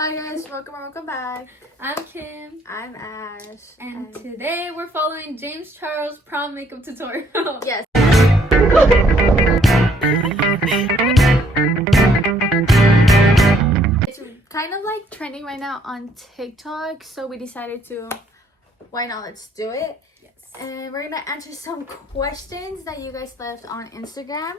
Hi guys, welcome back. I'm Kim. I'm Ash. And today we're following James Charles prom makeup tutorial. Yes. It's kind of like trending right now on TikTok, so we decided to, why not, let's do it. Yes. And we're gonna answer some questions that you guys left on Instagram.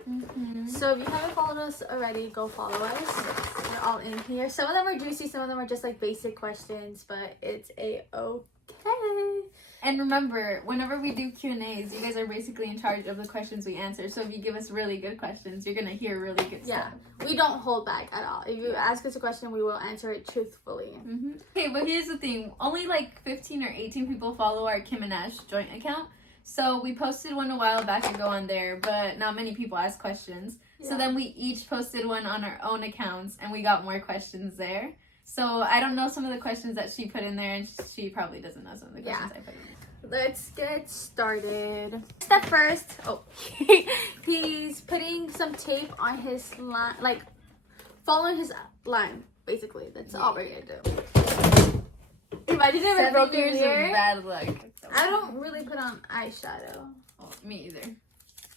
So if you haven't followed us already, go follow us. We're all in here. Some of them are juicy, some of them are just like basic questions, but it's okay. And remember, whenever we do Q&As, you guys are basically in charge of the questions we answer. So if you give us really good questions, you're gonna hear really good stuff. We don't hold back at all. If you ask us a question, we will answer it truthfully. Okay, but here's the thing. Only like 15 or 18 people follow our Kimandashh joint account. So we posted one a while back ago on there, but not many people ask questions. So then we each posted one on our own accounts, and we got more questions there. So I don't know some of the questions that she put in there, and she probably doesn't know some of the questions I put in there. Let's get started. Step first. Oh, he's putting some tape on his line, like following his line. Basically, that's all we're gonna do. Imagine if it broke your ear. Bad luck. I don't really put on eyeshadow. Oh, me either.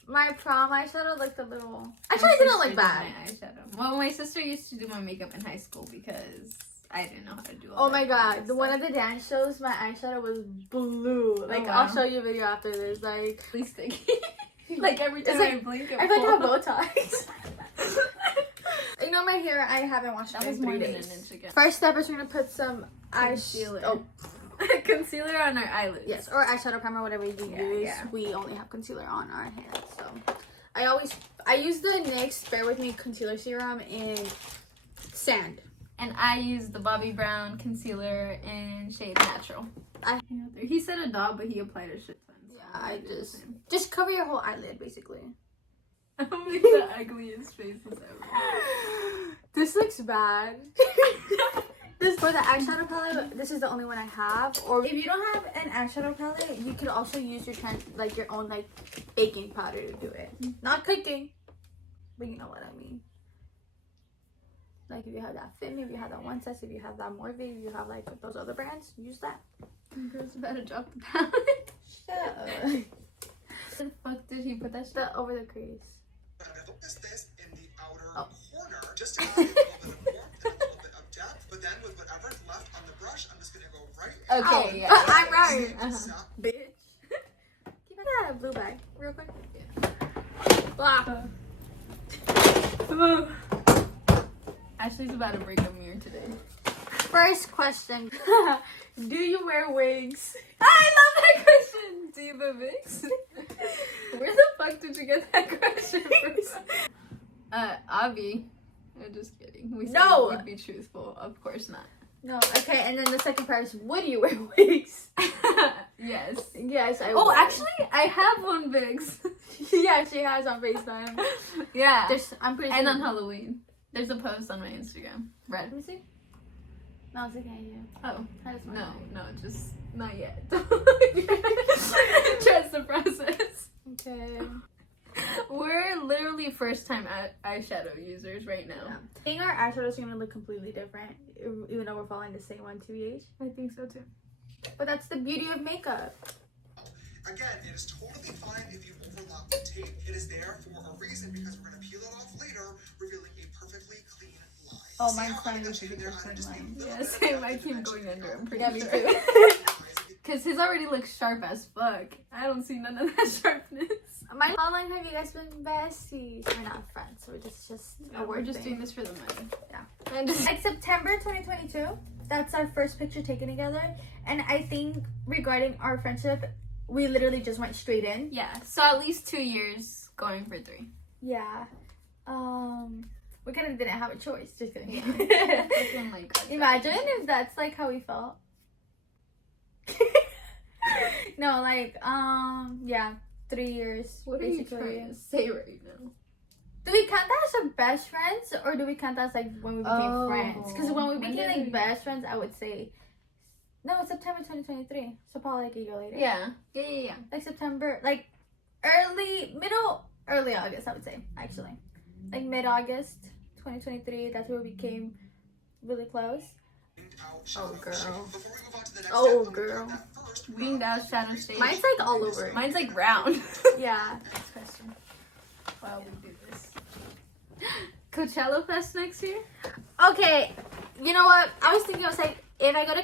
My prom eyeshadow looked a little. Actually, it didn't look bad. My eyeshadow. Well, my sister used to do my makeup in high school because I didn't know how to do all my god, one of the dance shows, my eyeshadow was blue. Like, I'll show you a video after this. Like, really sticky. Like every time I blink, I feel like I have Botox. You know, my hair, I haven't washed it in 3 days. First step is we're gonna put some concealer. Concealer on our eyelids. Yes, or eyeshadow primer, whatever you use. We only have concealer on our hands, so I use the NYX Bear With Me concealer serum in Sand. And I use the Bobbi Brown concealer in shade Natural. He said a dot, but he applied a shit ton. Yeah, I just cover your whole eyelid, basically. I'm like the ugliest faces ever. This looks bad. For the eyeshadow palette, this is the only one I have. Or if you don't have an eyeshadow palette, you could also use your own like baking powder to do it. Not cooking, but you know what I mean. Like if you have that Fit Me, if you have that One Sets, if you have that Morphe, if you have like those other brands, use that. Girl's about to drop the palette. Shut up. Where the fuck did he put that shit? Over the crease. Focus this in the outer corner, just to add a little bit of warmth and a little bit of depth. But then with whatever's left on the brush, I'm just gonna go right. Okay, I'm right. Bitch. Keep that blue bag real quick. Ashley's about to break a mirror today. First question. Do you wear wigs? I love that question. Do you have wigs? Where the fuck did you get that question from? Avi. I'm just kidding. We said we'd be truthful. Of course not. No. Okay, and then the second part is, would you wear wigs? Yes. Yes, I would. Oh, actually, I have one wigs. Yeah, she has on FaceTime. Yeah. I'm pretty sure. And on Halloween. There's a post on my Instagram. Red. Let me see. No, it's okay. Yeah. Oh. No, just not yet. Trust the process. Okay. We're literally first time eyeshadow users right now. Yeah. I think our eyeshadows are gonna look completely different, even though we're following the same one, TBH. I think so too. But that's the beauty of makeup. Again, it is totally fine if you overlap the tape. It is there for a reason, because we're gonna peel it off later, revealing a perfectly clean line. Oh, mine's trying to be a clean line. Yeah, same. I keep going under. I'm pretty sure. Me too. Because his already looks sharp as fuck. I don't see none of that sharpness. How long have you guys been besties? We're not friends, so we're just doing this for the money. Yeah. And like September 2022, that's our first picture taken together. And I think regarding our friendship, we literally just went straight in. Yeah, so at least 2 years, going for 3. Yeah. We kind of didn't have a choice. Just kidding. Yeah. Imagine if that's like how we felt. No, like, yeah, 3 years. What are you trying to say right now? Do we count that as our best friends, or do we count that as like when we became friends? Because when we became like best friends, I would say, no, it's September 2023. So probably like a year later. Yeah. Like September, like early August, I would say, actually. Like mid-August 2023, that's where we became really close. out Oh, shadow girl. shade. Before we move on to the next Oh, step, I'm gonna girl. grab that first Winged out shadow shade. Mine's like all over. Mine's like round. Yeah. Next question. While we do this. Coachella Fest next year? Okay, you know what? I was thinking, I was like, if I go to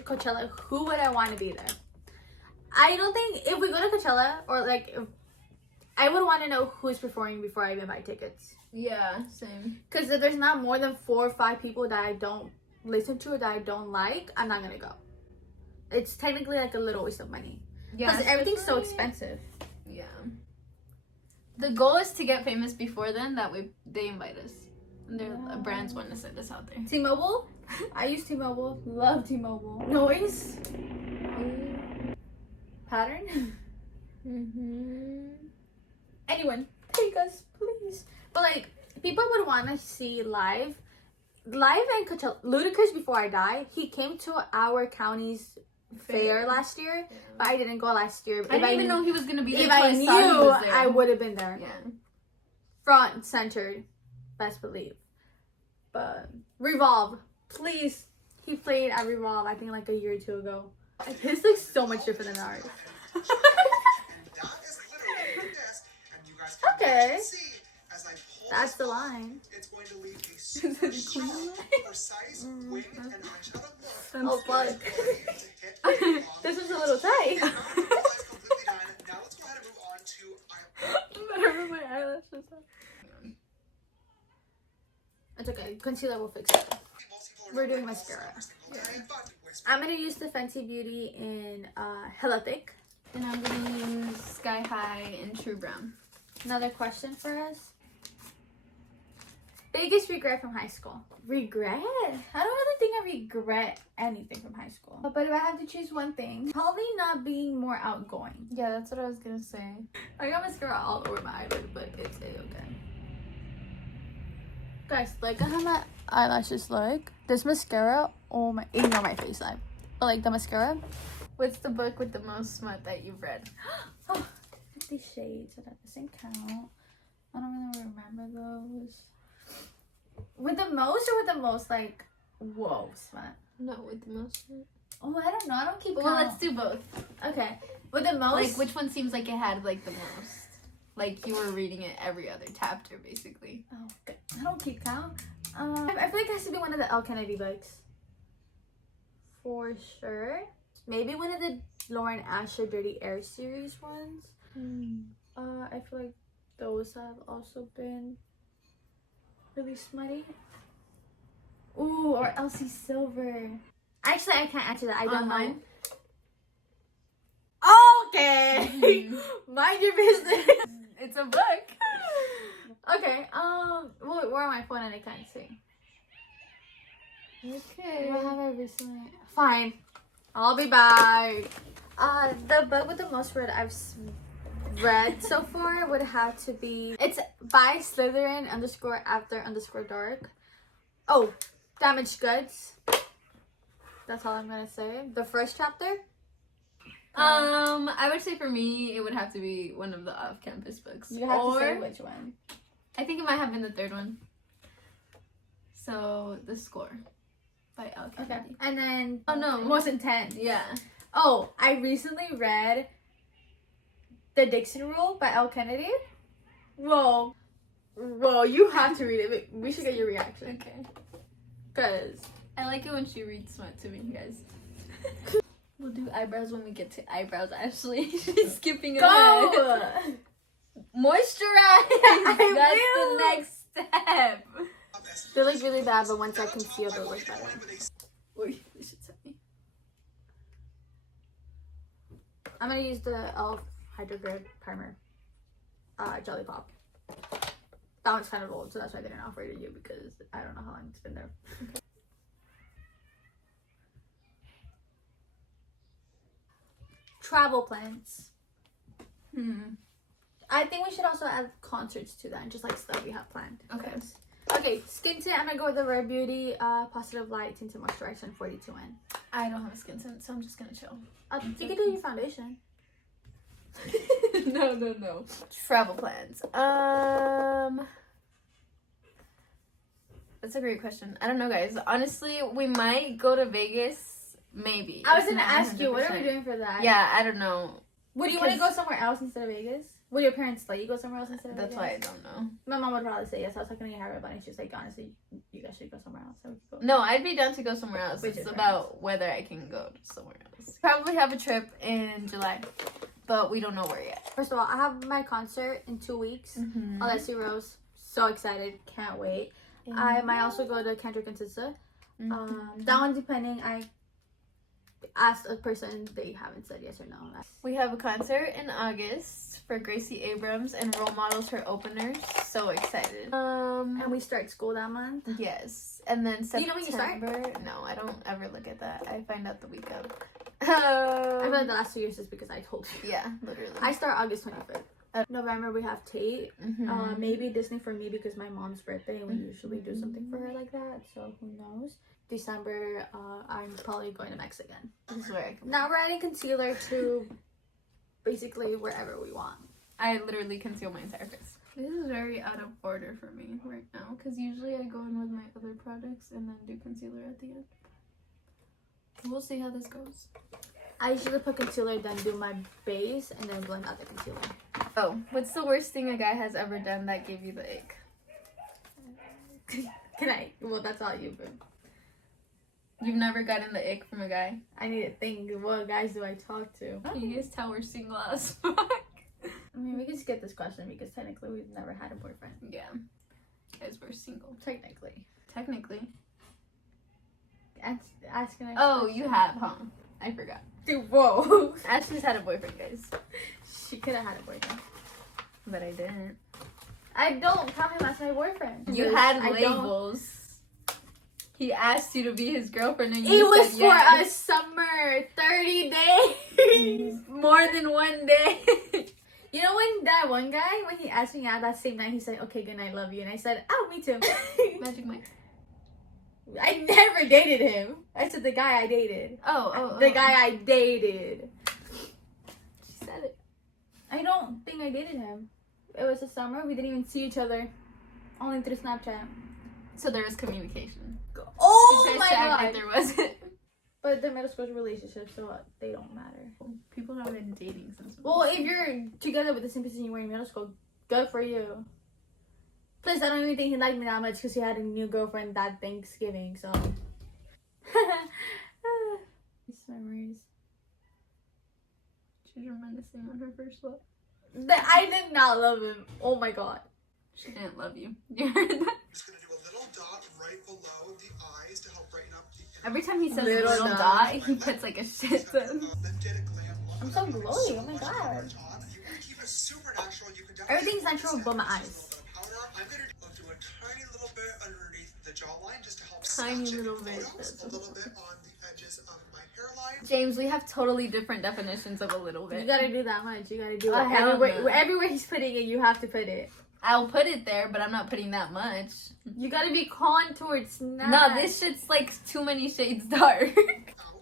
Coachella, who would I want to be there? I don't think if we go to Coachella, or like, if, I would want to know who's performing before I even buy tickets. Yeah, same. Because if there's not more than 4 or 5 people that I don't listen to or that I don't like, I'm not gonna go. It's technically like a little waste of money. Yeah, Because everything's so especially- expensive. Yeah. The goal is to get famous before then. That way they invite us. And their brands want to send us out there. T-Mobile? I use T-Mobile. Love T-Mobile. Noise? Pattern? Anyone, take us, please. But like, people would want to see live and Coachella. Ludacris, before I die, he came to our county's fair last year, but I didn't go last year. I didn't even know he was gonna be there. If till I saw he knew, was there. I would have been there. Yeah. Front, center, best believe. But Revolve, please. He played at Revolve, I think like a year or 2 ago. His looks so much different than ours. And that is literally this. And you guys can Okay. see as I pull That's this the off, line. it's going to leave a super sharp, precise wing and eyeshadow look. Oh, fuck. Hit This is a little tight. Now that the eyes completely done, now let's go ahead and move on to eyebrow. Better my eyelashes up. It's okay. Concealer will fix it. Most people are We're doing wearing mascara. every single day, but I'm gonna use the Fenty Beauty in Hella Thick. And I'm gonna use Sky High and True Brown. Another question for us. Biggest regret from high school? Regret? I don't really think I regret anything from high school. But if I have to choose one thing, probably not being more outgoing. Yeah, that's what I was gonna say. I got mascara all over my eyelid, but it's okay. Guys, like how my eyelashes look. This mascara, oh my, ignore my face line. But like the mascara. What's the book with the most smut that you've read? 50 Shades, so that doesn't count. I don't really remember those. With the most or with the most like, whoa, smart. No, with the most smut. Oh, I don't know. I don't keep Well, count. let's do both. Okay. With the most. Like, which one seems like it had like the most? Like you were reading it every other chapter, basically. Oh, okay. I don't keep count. I feel like it has to be one of the L. Kennedy books. For sure. Maybe one of the Lauren Asher Dirty Air series ones. I feel like those have also been really smutty. Ooh, or Elsie Silver. Actually, I can't answer that. I don't know. Okay. Mind your business. It's a book. Okay. Well, where am I phone and I can't see? Okay. What have I recently? Fine. I'll be back. The book with the most read I've read so far would have to be. It's by Slytherin _after_dark. Oh, Damaged Goods. That's all I'm gonna say. The first chapter. I would say for me, it would have to be one of the off-campus books. You have or, to say which one. I think it might have been the third one. So, The Score by Al Okay. Kennedy. And then. Oh, no. Most Intense. Yeah. Oh, I recently read The Dixon Rule by Al Kennedy. Whoa. Whoa, you have to read it. We should get your reaction. Okay. Because. I like it when she reads smut to me, guys. We'll do eyebrows when we get to eyebrows, Ashley. She's skipping it ahead. Go! Moisturize! I That's will. the next step. They look really bad, but once I conceal, they look better. Wait, they should tell me. I'm gonna use the e.l.f. Hydro Grip Primer. Jelly Pop. That one's kind of old, so that's why I didn't offer it to you, because I don't know how long it's been there. Travel plans. I think we should also add concerts to that, and just like stuff we have planned. Okay. Okay, skin tint. I'm gonna go with the Rare Beauty Positive Light Tinted Moisturizer in 42 in. I don't have a skin tint, so I'm just gonna chill. You can do your foundation. No. Travel plans. That's a great question. I don't know, guys. Honestly, we might go to Vegas. Maybe. I was It's gonna not ask you, what are we 100%. doing for that? Yeah, I don't know. Would you want to go somewhere else instead of Vegas? Would your parents let you go somewhere else instead of That's Vegas? why I don't know. My mom would probably say yes. I was talking to your hair bunny. She was like, honestly, you guys should go somewhere else. So we could go. No, I'd be down to go somewhere else. With It's your about whether I can go to somewhere else. Probably have a trip in July, but we don't know where yet. First of all, I have my concert in 2 weeks. Mm-hmm. Alessi Rose. So excited. Can't wait. I might also go to Kendrick and SZA. That one depending. I asked a person, they haven't said yes or no. We have a concert in August for Gracie Abrams and Role Models her openers. So excited. And we start school that month. Yes. And then Do September. you know when you start? No, I don't ever look at that. I find out the week of. I feel like the last 2 years is because I told you. Yeah, literally. I start August 25th. November we have Tate. Maybe Disney for me because my mom's birthday and we usually do something for her like that. So who knows? December, I'm probably going to Mexico again. This is where I come. Now we're adding concealer to basically wherever we want. I literally conceal my entire face. This is very out of order for me right now because usually I go in with my other products and then do concealer at the end. We'll see how this goes. I usually put concealer, then do my base, and then blend out the concealer. Oh, what's the worst thing a guy has ever done that gave you the ick? Can I? Well, that's all you've been. You've never gotten the ick from a guy? I need to think, what guys do I talk to? Can you guys tell we're single as fuck? I mean, we can skip this question because technically we've never had a boyfriend. Yeah. Guys, we're single. Technically. Technically. Ask an Oh, you have, huh? I forgot. Dude, whoa. Ashley's had a boyfriend, guys. She could have had a boyfriend. But I didn't. I don't count him as my boyfriend. You Because had I don't- labels. He asked you to be his girlfriend and It you was said for yes. a summer, 30 days. More than one day. You know when that one guy, when he asked me out that same night, he said, okay, good night, love you. And I said, oh, me too. Magic Mike. I never dated him. I said the guy I dated. The guy I dated. She said it. I don't think I dated him. It was a summer. We didn't even see each other. Only through Snapchat. So there was communication. Oh She my tried to act god. like there wasn't. But they're middle school relationships, so they don't matter. People have been dating since. Well, if you're together with the same person you were in middle school, good for you. Plus, I don't even think he liked me that much because he had a new girlfriend that Thanksgiving, so. These memories. She's reminiscing on her first love. I did not love him. Oh my god. She didn't love you. You heard that? I'm just gonna do a little dot right below the eyes to help brighten up the inner Every time he says Little little dot. dot, he puts like a shit ton. lifted glam look. I'm so glowy, oh my much god. coverage on. You can keep it super natural. You can definitely Everything's natural but my just eyes. a little bit of powder. I'm gonna do a tiny little bit underneath the jawline just to help Tiny snatch it in little bit, photos. that's A little bit on the edges of my hairline. James, we have totally different definitions of a little bit. You gotta do that much. You gotta do Oh, it. hell Everywhere, no. everywhere he's putting it, you have to put it. I'll put it there, but I'm not putting that much. You gotta be contoured, snap. No, this shit's like too many shades dark.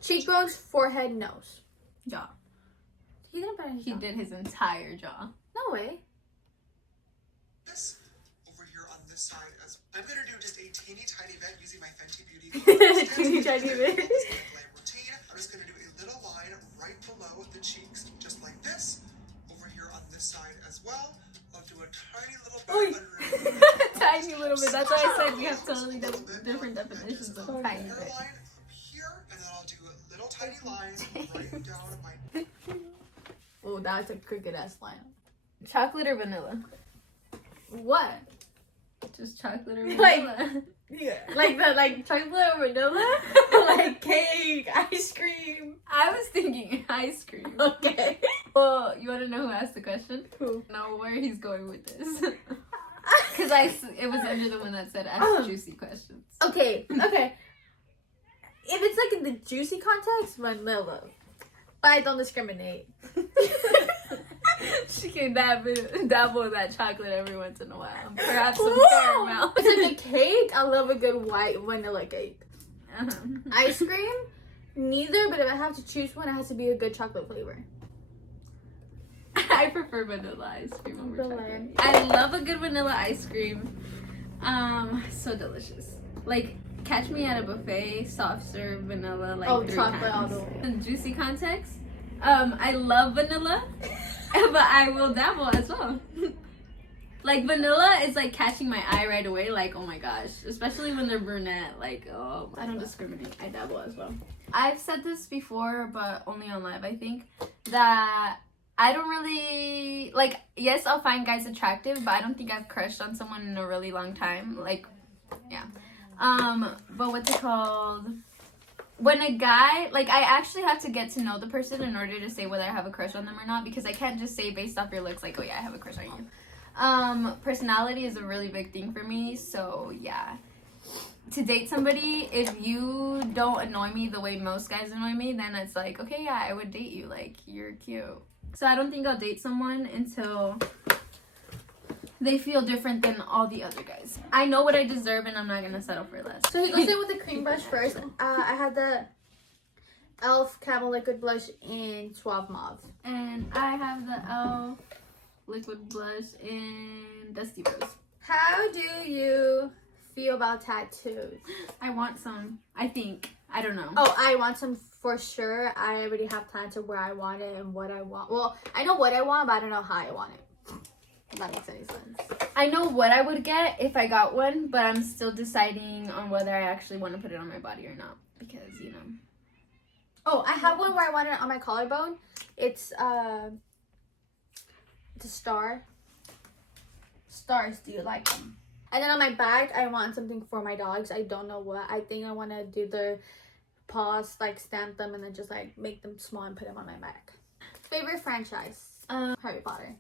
Cheekbones, forehead, nose. Jaw. He didn't put any. He did his entire jaw. No way. This over here on this side as I'm gonna do just a teeny tiny bit using my Fenty Beauty. Teeny tiny bit. Glam routine. I'm just gonna do a little line right below the cheeks, just like this. Over here on this side as well. I'll do a tiny little bit underneath. Tiny little bit. That's why I said we have totally different definitions of tiny bit. Hairline up here, and then I'll do little tiny lines right down my. Oh, that's a crooked ass line. Chocolate or vanilla? What? Just chocolate or Like- vanilla. Yeah. Like chocolate or vanilla? Like cake, ice cream. I was thinking ice cream. Okay. Well, you want to know who asked the question? Who? Know where he's going with this. Because it was under the one that said ask juicy questions. Okay. If it's like in the juicy context, vanilla. But I don't discriminate. She can dabble in that chocolate every once in a while. Perhaps some Whoa! caramel. If it's a cake, I love a good white vanilla cake. Uh-huh. Ice cream, neither. But if I have to choose one, it has to be a good chocolate flavor. I prefer vanilla ice cream over Vanilla. chocolate. I love a good vanilla ice cream. So delicious. Like, catch me at a buffet, soft serve, vanilla, like 3 chocolate all times. the way. In juicy context, I love vanilla, but I will dabble as well. Like, vanilla is like catching my eye right away, like, oh my gosh, especially when they're brunette, like, oh, I don't discriminate, I dabble as well. I've said this before, but only on live, I think, that I don't really, like, yes, I'll find guys attractive, but I don't think I've crushed on someone in a really long time, like, yeah. But what's it called? When a guy, like, I actually have to get to know the person in order to say whether I have a crush on them or not, because I can't just say based off your looks, like, oh yeah, I have a crush on you. Personality is a really big thing for me, so yeah. To date somebody, if you don't annoy me the way most guys annoy me, then it's like, okay, yeah, I would date you, like, you're cute. So I don't think I'll date someone until they feel different than all the other guys. I know what I deserve and I'm not gonna settle for less. So he goes in with the cream blush first. I had the e.l.f. Camel Liquid Blush in Suave Mauve. And I have the e.l.f. Liquid Blush in Dusty Rose. How do you feel about tattoos? I want some, I think. I don't know. Oh, I want some for sure. I already have plans of where I want it and what I want. Well, I know what I want, but I don't know how I want it. If that makes any sense. I know what I would get if I got one, but I'm still deciding on whether I actually want to put it on my body or not. Because, you know. Oh, I have one where I want it on my collarbone. It's a star. Stars, do you like them? And then on my back, I want something for my dogs. I don't know what. I think I want to do their paws, like stamp them and then just like make them small and put them on my back. Favorite franchise? Harry Potter.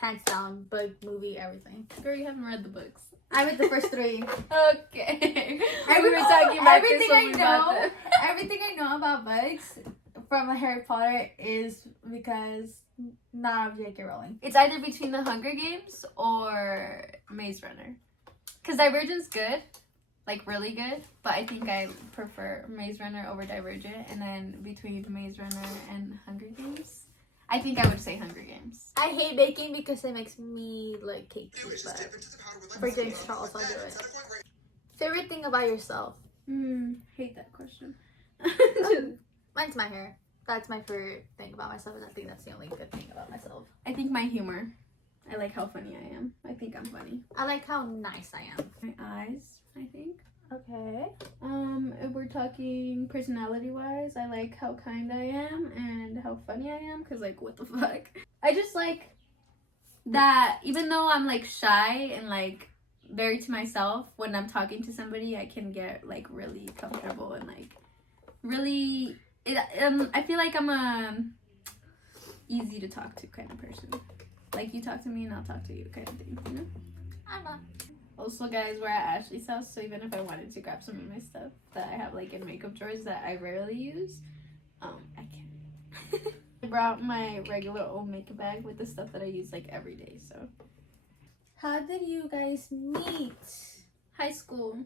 Hands down, book, movie, everything. Girl, you haven't read the books. I read the first 3. Okay. We were talking about everything this when I we know. bought them. Everything I know about books from Harry Potter is because not of J.K. Rowling. It's either between the Hunger Games or Maze Runner. Because Divergent's good, like really good, but I think I prefer Maze Runner over Divergent. And then between Maze Runner and Hunger Games, I think I would say Hunger Games. I hate baking because it makes me like cakey, Anyways, just but dip into the powder with for James Charles, I'll do it. Instead of going right Favorite thing about yourself? Hate that question. Mine's my hair. That's my favorite thing about myself, and I think that's the only good thing about myself. I think my humor. I like how funny I am. I think I'm funny. I like how nice I am. My eyes, I think. Okay. If we're talking personality-wise, I like how kind I am and how funny I am, because, like, what the fuck? I just like that even though I'm, like, shy and, like, very to myself, when I'm talking to somebody, I can get, like, really comfortable and, like, really... I feel like I'm a easy to talk to kind of person. Like, you talk to me and I'll talk to you kind of thing, you know? I'm not. Also, guys, we're at Ashley's house, so even if I wanted to grab some of my stuff that I have, like, in makeup drawers that I rarely use, I can. I brought my regular old makeup bag with the stuff that I use, like, every day, so. How did you guys meet? High school.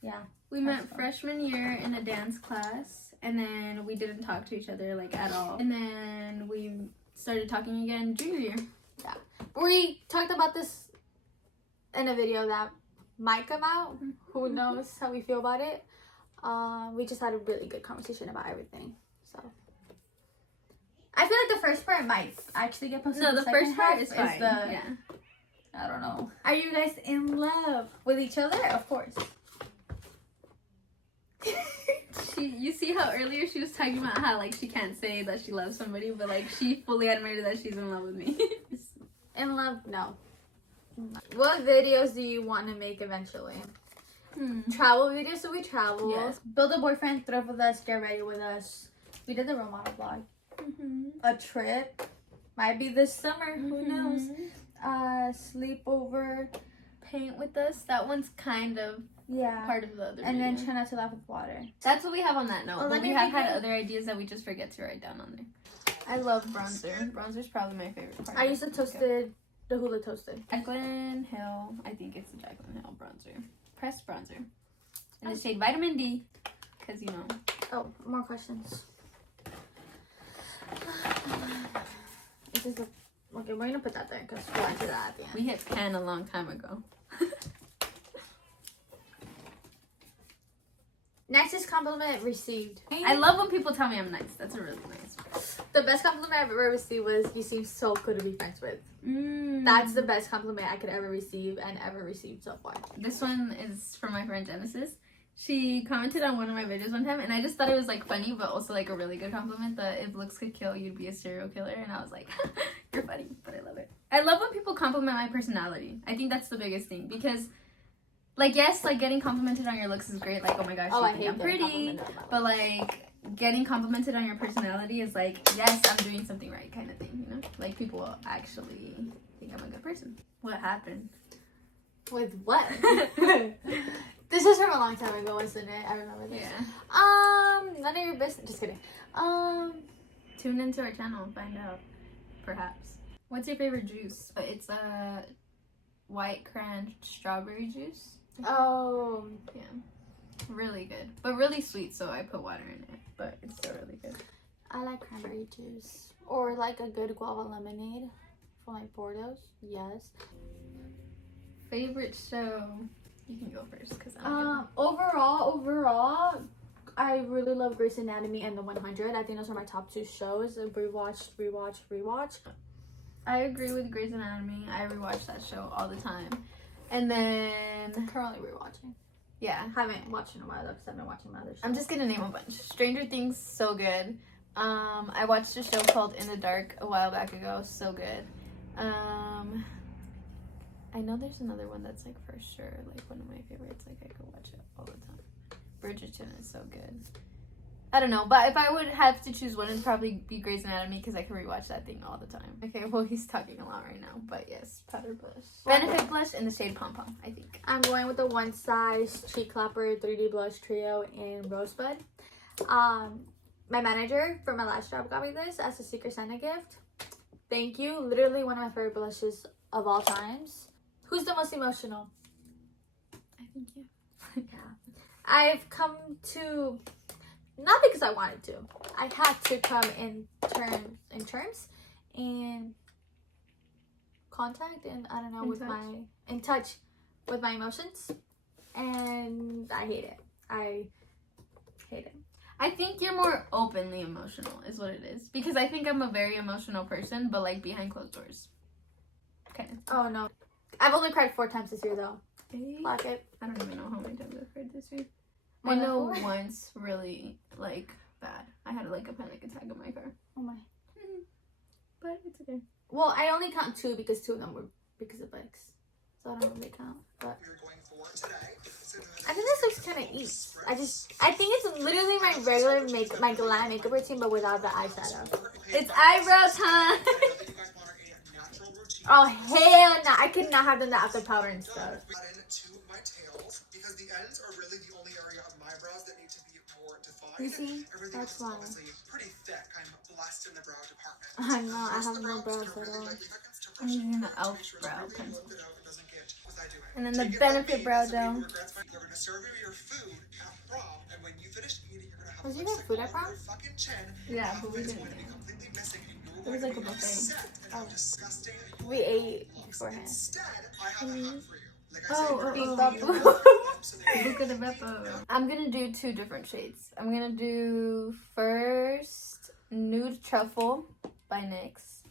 Yeah. We met freshman year in a dance class, and then we didn't talk to each other, like, at all. And then we started talking again junior year. Yeah. We talked about this in a video that might come out. Who knows how we feel about it. We just had a really good conversation about everything. So I feel like the first part might actually get posted. No, the first part half is fine. Yeah. I don't know. Are you guys in love with each other? Of course. You see how earlier she was talking about how, like, she can't say that she loves somebody, but, like, she fully admitted that she's in love with me. In love? No. What videos do you want to make eventually? Travel videos, so we travel. Yes. Build a boyfriend, thrift with us, get ready with us. We did the role model vlog. A trip. Might be this summer, who knows? Sleepover. Paint with us. That one's kind of part of the other And video. then try not to laugh with water. That's what we have on that note. Well, but let we me have make had it- other ideas that we just forget to write down on there. I love bronzer. Bronzer's probably my favorite part. I use the Hula Toasted. Jaclyn Hill. I think it's the Jaclyn Hill bronzer. Pressed bronzer. And the shade Vitamin D. Because, you know. Oh, more questions. This is okay, we're gonna put that there because we'll answer that at the end. We hit pan a long time ago. Nicest compliment received. I love when people tell me I'm nice. That's a really nice one. The best compliment I've ever received was, "You seem so good to be friends with." That's the best compliment I could ever receive and ever received so far. This one is from my friend Genesis. She commented on one of my videos one time, and I just thought it was like funny, but also like a really good compliment. That if looks could kill, you'd be a serial killer. And I was like, you're funny, but I love it. I love when people compliment my personality. I think that's the biggest thing because, like, yes, like getting complimented on your looks is great. Like, oh my gosh, Oh, you I think hate I'm getting pretty. complimented on my But like getting complimented on your personality is like, yes, I'm doing something right, kind of thing. You know, like people will actually think I'm a good person. What happened? With what? This is from a long time ago, wasn't it? I remember this. Yeah. None of your business. Just kidding. Tune into our channel and find out, perhaps. What's your favorite juice? It's a white cran strawberry juice. Oh, Yeah. Really good. But really sweet, so I put water in it. But it's still really good. I like cranberry juice or like a good guava lemonade for my Bordeaux. Yes. Favorite show? You can go first because I'm Overall, I really love Grey's Anatomy and The 100. I think those are my top two shows. Rewatch. I agree with Grey's Anatomy. I rewatch that show all the time. And then Currently rewatching. yeah, Haven't watched in a while though because I've been watching my other shows. I'm just gonna name a bunch. Stranger Things, so good. I watched a show called In the Dark a while back ago, so good. I know there's another one that's like for sure like one of my favorites. Like I could watch it all the time. Bridgerton is so good. I don't know, but if I would have to choose one, it'd probably be Grey's Anatomy because I could rewatch that thing all the time. Okay, well he's talking a lot right now, but yes, powder blush, Benefit blush in the shade Pom Pom. I think I'm going with the One Size Cheek Clapper 3D Blush Trio in Rosebud. My manager for my last job got me this as a Secret Santa gift. Thank you. Literally one of my favorite blushes of all times. Who's the most emotional? I think you. Yeah. I've come to, not because I wanted to, I had to come in terms and contact and I don't know in touch with my emotions, and I hate it. I hate it. I think you're more openly emotional is what it is. Because I think I'm a very emotional person, but like behind closed doors. Kind of. Oh no. I've only cried 4 times this year though. Clock it. I don't even know how many times I've cried this year. More I than know 4? once really like bad. I had like a panic attack in my car. Oh my. But it's okay. Well, I only count 2 because 2 of them were because of bikes. So I don't really count. But We're going for today. I think this looks kind of easy. I think it's literally my regular my glam makeup routine, but without the eyeshadow. It's eyebrow time! Oh hell no! I could not have done that after powder and stuff. To my tails because the ends are really the only area of my brows that need to be more defined. You see? Everything That's else is why. obviously pretty thick. I'm blessed in the brow department. I know. I have no brows at all. I'm using the e.l.f. brow pencil. And then the Benefit brow gel. You're going to serve you your food at prom, and when you finish eating, you're going to have Was you guys food at prom? fucking chin. Yeah, but we didn't. Completely missing. It was like a buffet. How disgusting. We ate beforehand. Instead, I have a hug for you. Like I said, I'm gonna do 2 different shades. I'm gonna do first Nude Truffle by NYX,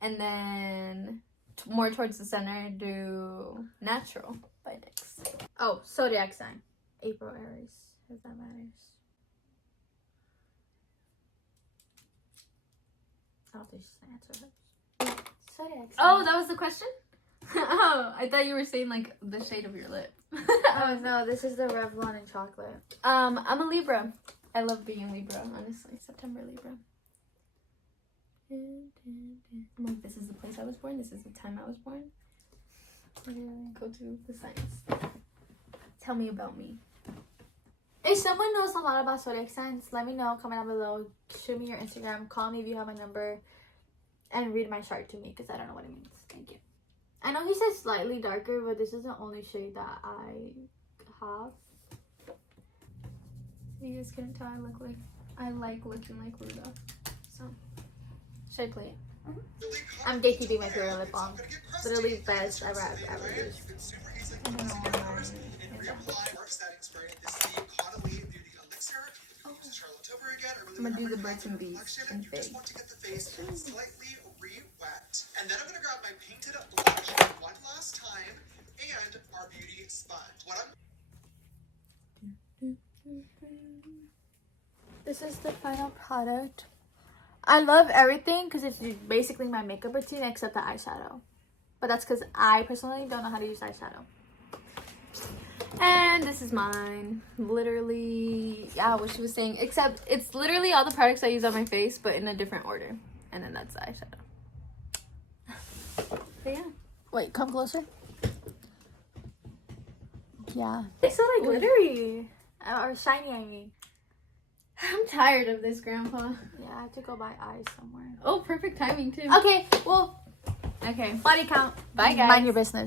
and then more towards the center do Natural by NYX. Oh, zodiac sign. April, Aries. If that matters. I don't think she's gonna answer hers. Zodiac sign. Oh, that was the question? Oh, I thought you were saying like the shade of your lip. Oh no, this is the Revlon in chocolate. I'm a Libra. I love being Libra, honestly. September Libra. I'm like, this is the place I was born. This is the time I was born. Go to the science. Tell me about me. If someone knows a lot about zodiac signs, let me know. Comment down below. Shoot me your Instagram. Call me if you have my number. And read my chart to me because I don't know what it means. Thank you. I know he says slightly darker, but this is the only shade that I have. You guys couldn't tell I like looking like Rudolph. So, should I play it? I'm gatekeeping my favorite lip balm. Literally best ever used. I don't know why. Charlotte Tilbury again. I really I'm gonna want do the to birds and bees collection. and You just fig. want to get the face slightly re-wet. And then I'm gonna grab my painted blush one last time and our beauty sponge. What I'm This is the final product. I love everything because it's basically my makeup routine except the eyeshadow. But that's because I personally don't know how to use eyeshadow. And this is mine. Literally, yeah, what she was saying. Except it's literally all the products I use on my face, but in a different order. And then that's the eyeshadow. So yeah. Wait, come closer. Yeah. It's so like glittery. Or shiny, I mean. I'm tired of this, Grandpa. Yeah, I have to go buy eyes somewhere. Oh, perfect timing too. Okay, well, Okay. body count. Bye, guys. Mind your business.